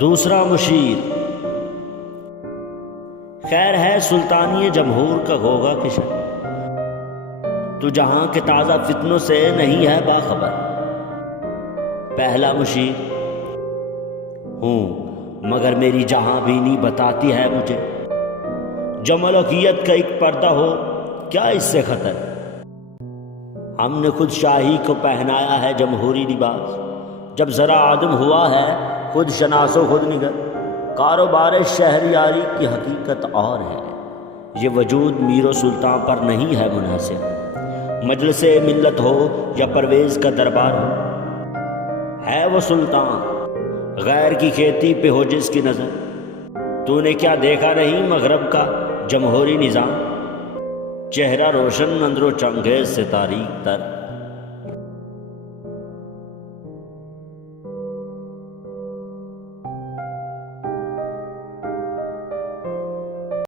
دوسرا مشیر، خیر ہے سلطانی جمہور کا گوگا کشن، تو جہاں کے تازہ فتنوں سے نہیں ہے باخبر۔ پہلا مشیر ہوں مگر میری جہاں بینی بتاتی ہے مجھے، جب ملوکیت کا ایک پردہ ہو کیا اس سے خطر۔ ہم نے خود شاہی کو پہنایا ہے جمہوری لباس، جب ذرا آدم ہوا ہے خود شناس و خود نگر۔ کاروبار شہریاری کی حقیقت اور ہے، یہ وجود میر و سلطان پر نہیں ہے منحصر۔ مجلس ملت ہو یا پرویز کا دربار ہو، ہے وہ سلطان غیر کی کھیتی پہ ہو جس کی نظر۔ تو نے کیا دیکھا نہیں مغرب کا جمہوری نظام، چہرہ روشن اندر و چنگیز سے تاریک تر۔